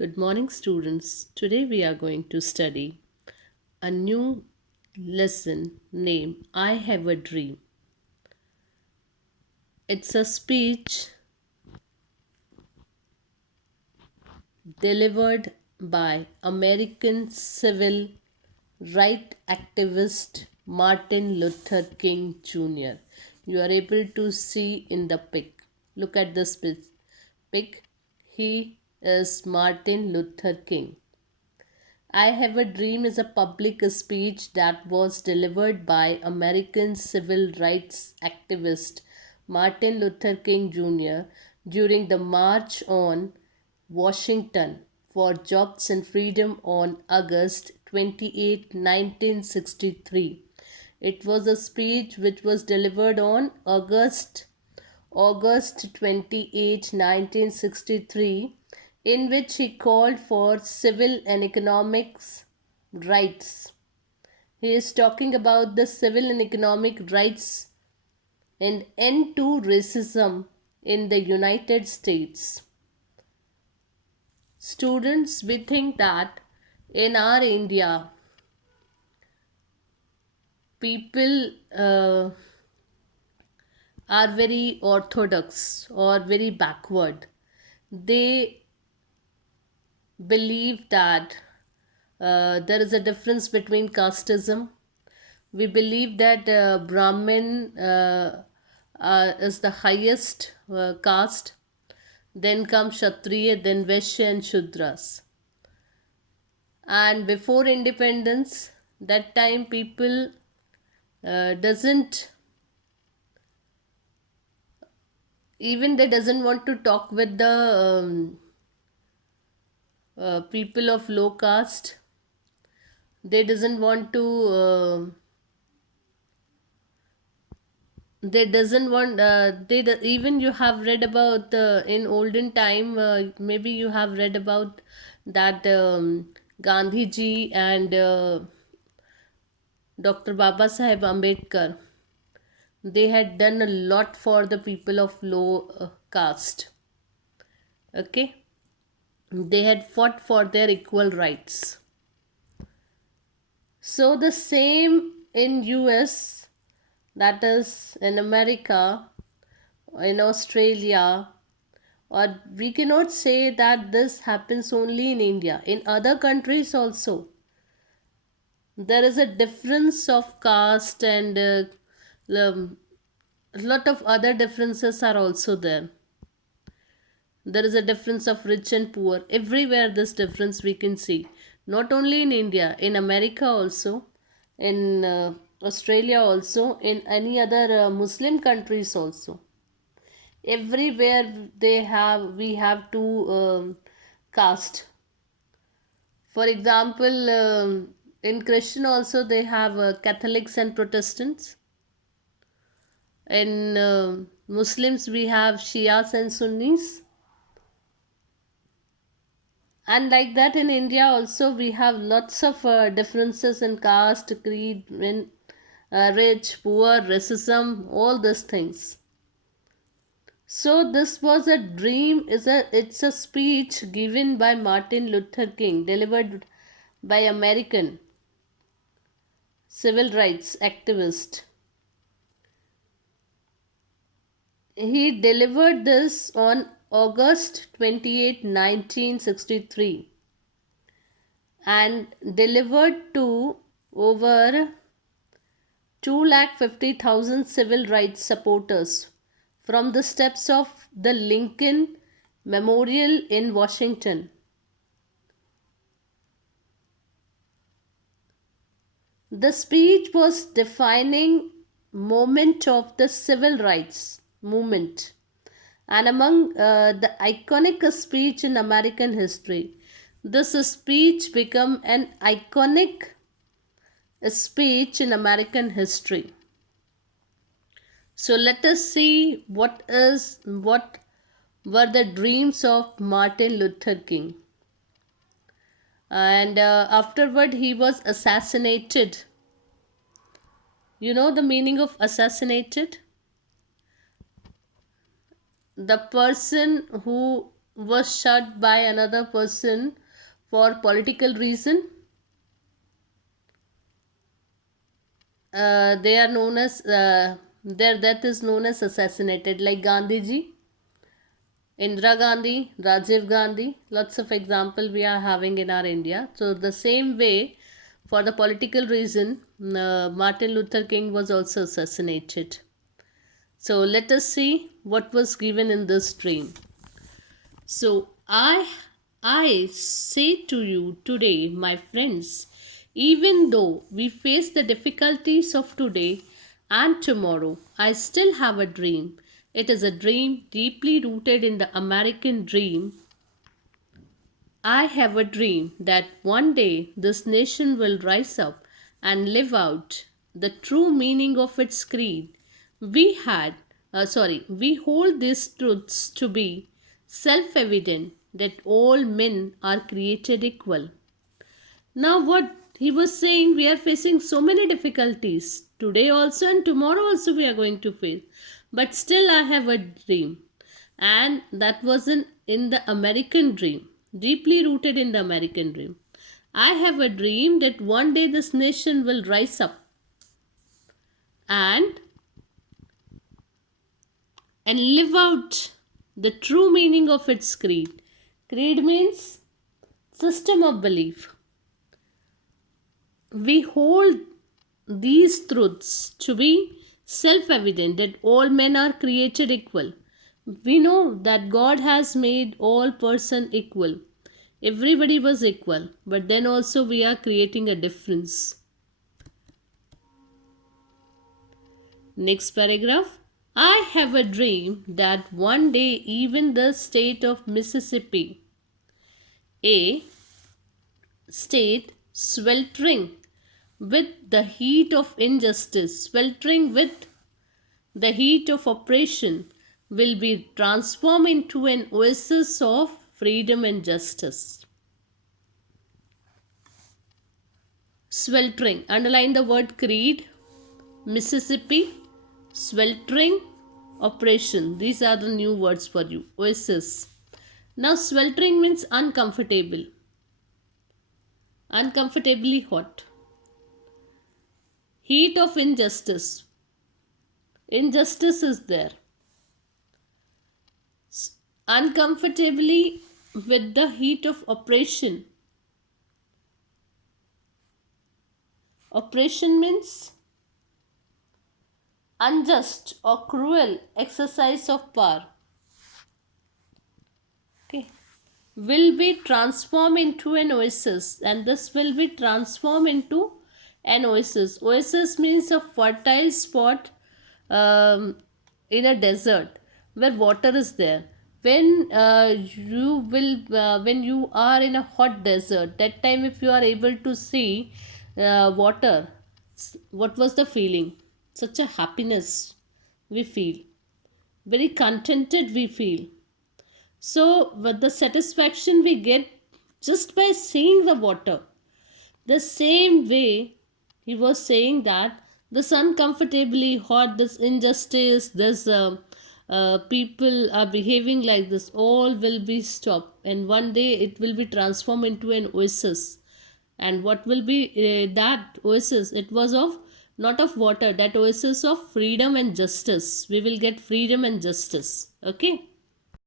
Good morning, students. Today we are going to study a new lesson named I Have a Dream. It's a speech delivered by American civil rights activist Martin Luther King Jr. You are able to see in the pic. Look at this pic. He is Martin Luther King. I Have a Dream is a public speech that was delivered by American civil rights activist Martin Luther King Jr. during the March on Washington for Jobs and Freedom on August 28, 1963. It was a speech which was delivered on August 28, 1963, in which he called for civil and economics rights. He is talking about the civil and economic rights and end to racism in the United States. Students, we think that in our India, people are very orthodox or very backward. They believe that there is a difference between casteism. We believe that Brahmin is the highest caste, then come Kshatriya, then Vaishya and Shudras. And before independence, that time people doesn't even they doesn't want to talk with the people of low caste. They doesn't want to they doesn't want even you have read about in olden time, maybe you have read about that Gandhi ji and Dr. Baba Saheb Ambedkar, they had done a lot for the people of low caste. Okay, they had fought for their equal rights. So the same in US, that is in America, in Australia, or we cannot say that this happens only in India. In other countries also, there is a difference of caste and a lot of other differences are also there. There is a difference of rich and poor. Everywhere this difference we can see. Not only in India, in America also, in Australia also, in any other Muslim countries also. Everywhere we have two caste. For example, in Christian also they have Catholics and Protestants. In Muslims we have Shias and Sunnis. And like that in India also we have lots of differences in caste, creed, in rich, poor, racism, all these things. So this was a dream. It's a speech given by Martin Luther King, delivered by American civil rights activist. He delivered this on August 28, 1963, and delivered to over 250,000 civil rights supporters from the steps of the Lincoln Memorial in Washington. The speech was defining moment of the civil rights movement and among the iconic speech in American history. This speech became an iconic speech in American history. So let us see what were the dreams of Martin Luther King. And afterward he was assassinated. You know the meaning of assassinated? The person who was shot by another person for political reason. They are known as their death is known as assassinated, like Gandhi ji, Indira Gandhi, Rajiv Gandhi. Lots of example we are having in our India. So the same way, for the political reason, Martin Luther King was also assassinated. So let us see what was given in this dream. So I say to you today, my friends, even though we face the difficulties of today and tomorrow, I still have a dream. It is a dream deeply rooted in the American dream. I have a dream that one day this nation will rise up and live out the true meaning of its creed. We hold these truths to be self evident that all men are created equal. Now, what he was saying, we are facing so many difficulties today also, and tomorrow also we are going to face. But still, I have a dream, and that was in the American dream, deeply rooted in the American dream. I have a dream that one day this nation will rise up and live out the true meaning of its creed. Creed means system of belief. We hold these truths to be self evident that all men are created equal. We know that God has made all person equal. Everybody was equal, but then also we are creating a difference. Next paragraph. I have a dream that one day even the state of Mississippi, a state sweltering with the heat of injustice, sweltering with the heat of oppression, will be transformed into an oasis of freedom and justice. Sweltering. Underline the word creed. Mississippi. Sweltering. Oppression. These are the new words for you. Oasis. Now, sweltering means uncomfortable. Uncomfortably hot. Heat of injustice. Injustice is there. Uncomfortably with the heat of oppression. Oppression means unjust or cruel exercise of power. Okay. Will be transformed into an oasis, and this will be transformed into an oasis. Oasis means a fertile spot in a desert where water is there. When when you are in a hot desert, that time if you are able to see water, what was the feeling? Such a happiness we feel, very contented we feel. So, with the satisfaction we get just by seeing the water. The same way he was saying that this uncomfortably hot, this injustice, this people are behaving like this, all will be stopped, and one day it will be transformed into an oasis. And what will be that oasis? It was of not of water, that oasis of freedom and justice. We will get freedom and justice. Okay.